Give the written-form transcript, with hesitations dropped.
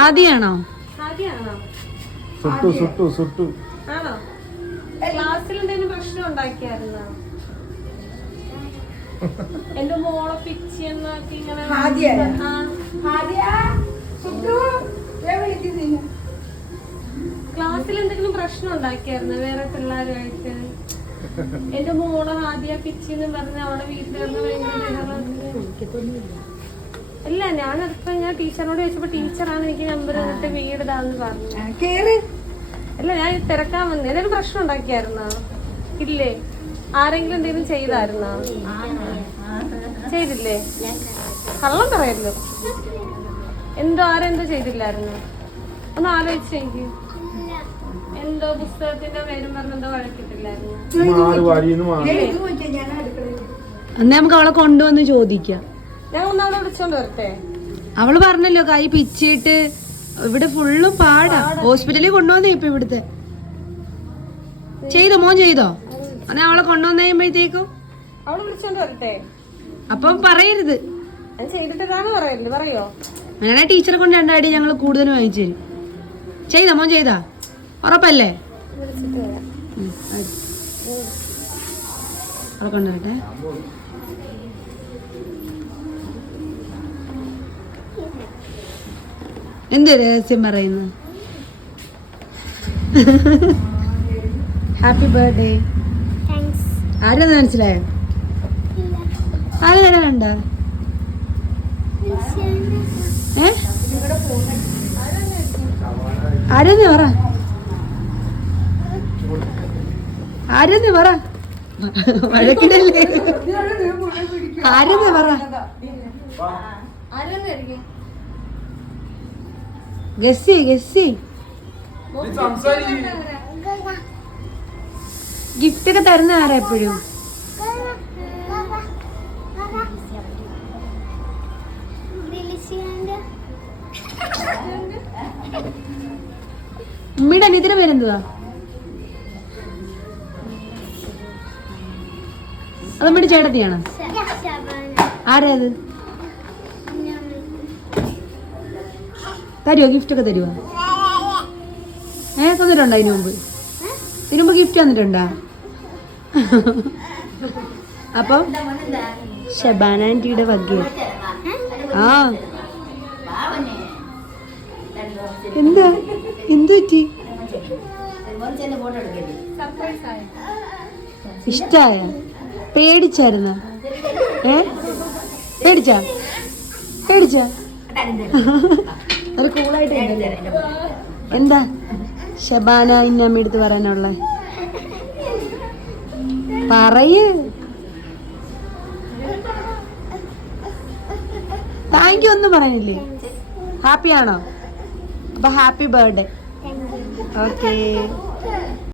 ആദ്യാണോ? ആണോ? ക്ലാസ്സിൽ എന്തെങ്കിലും പ്രശ്നം ഉണ്ടാക്കിയായിരുന്നോ? എന്റെ മോളെ പിച്ചി എന്നാക്കി ഇങ്ങനെ ക്ലാസ്സിൽ എന്തെങ്കിലും പ്രശ്നം ഉണ്ടാക്കിയായിരുന്നു വേറെ പിള്ളേരുമായിട്ട്? എന്റെ മോളെ ആദ്യ പിച്ചിന്ന് പറഞ്ഞ അവളെ വീട്ടിലിരുന്ന് ഇല്ല. ഞാൻ ടീച്ചറിനോട് ചോദിച്ചപ്പോ ടീച്ചറാണ് എനിക്ക് നമ്പർ തന്നിട്ട് വീട് ഇതാന്ന് പറഞ്ഞു. അല്ല, ഞാൻ തിരക്കാൻ വന്നു. ഏതെങ്കിലും പ്രശ്നം ഉണ്ടാക്കിയായിരുന്നോ? ഇല്ലേ? ആരെങ്കിലും എന്തെങ്കിലും ചെയ്തായിരുന്നോ? ചെയ്തില്ലേ? കള്ളം പറയല്ലോ. ആരെന്തോ ചെയ്തില്ലായിരുന്നു? ഒന്ന് ആലോചിച്ചെനിക്ക്. എന്തോ പുസ്തകത്തിന്റെ പേരും പറഞ്ഞെന്തോ വഴക്കിട്ടില്ലായിരുന്നു? അന്ന് നമുക്ക് അവളെ കൊണ്ടുവന്ന് ചോദിക്കാം. ഞാൻ ഒന്നവളെ വിളിച്ചോണ്ട് വരട്ടെ? അവള് പറഞ്ഞല്ലോ കൈ പിച്ചിട്ട് ഇവിടെ ഫുള്ളും പാടാ. ഹോസ്പിറ്റലിൽ കൊണ്ടുവന്നേ. ഇപ്പൊ ഇവിടുത്തെ ചെയ്തോ? മോൻ ചെയ്തോ? അങ്ങനെ അവളെ കൊണ്ടുവന്ന് കഴിയുമ്പോഴത്തേക്കും അവള് വിളിച്ചോണ്ട് വരട്ടെ? അപ്പം പറയരുത്. ഞാൻ ചെയ്തിട്ടാണ് പറയരുത്. പറയോ? അങ്ങനെ ടീച്ചറെ കൊണ്ട് രണ്ടാടി ഞങ്ങൾ കൂടുതൽ വാങ്ങിച്ചു തരും. ചെയ്താ മോൻ? ചെയ്താ? ഉറപ്പല്ലേ? അവളെ കൊണ്ടുവരട്ടെ. എന്ത് രഹസ്യം പറയുന്നു? Happy birthday. ആരെന്ന് മനസ്സിലായോ? ആരെ കണ്ട? ആരെന്ന് പറ. ആരെന്ന് പറ. വഴക്കിടല്ലേ? ആരെന്ന് പറ. ഗസ്സി. ഗിഫ്റ്റ് ഒക്കെ തരുന്ന ആരാ എപ്പോഴും? ഉമ്മയുടെ അനിയത്തിന്റെ പേരെന്തുവാ? അത് ഉമ്മയുടെ ചേട്ടത്തിയാണോ? ആരാ അത്? തരുവോ? ഗിഫ്റ്റ് ഒക്കെ തരുവോ? തന്നിട്ടുണ്ടോ ഇതിനു മുമ്പ് ഗിഫ്റ്റ് തന്നിട്ടുണ്ടോ? അപ്പം ഷബാന ആന്റിയുടെ വക. ആ എന്താ എന്ത് പറ്റി? ഇഷ്ടായ? പേടിച്ചായിരുന്ന? പേടിച്ച അത് കൂളായിട്ട് എന്താ ഷബാന ഇന്നമ്മ എടുത്ത് പറയാനുള്ള? പറയ്. താങ്ക് യു ഒന്നും പറയാനില്ലേ? ഹാപ്പിയാണോ? അപ്പൊ ഹാപ്പി ബർത്ത്ഡേ. ഓക്കേ.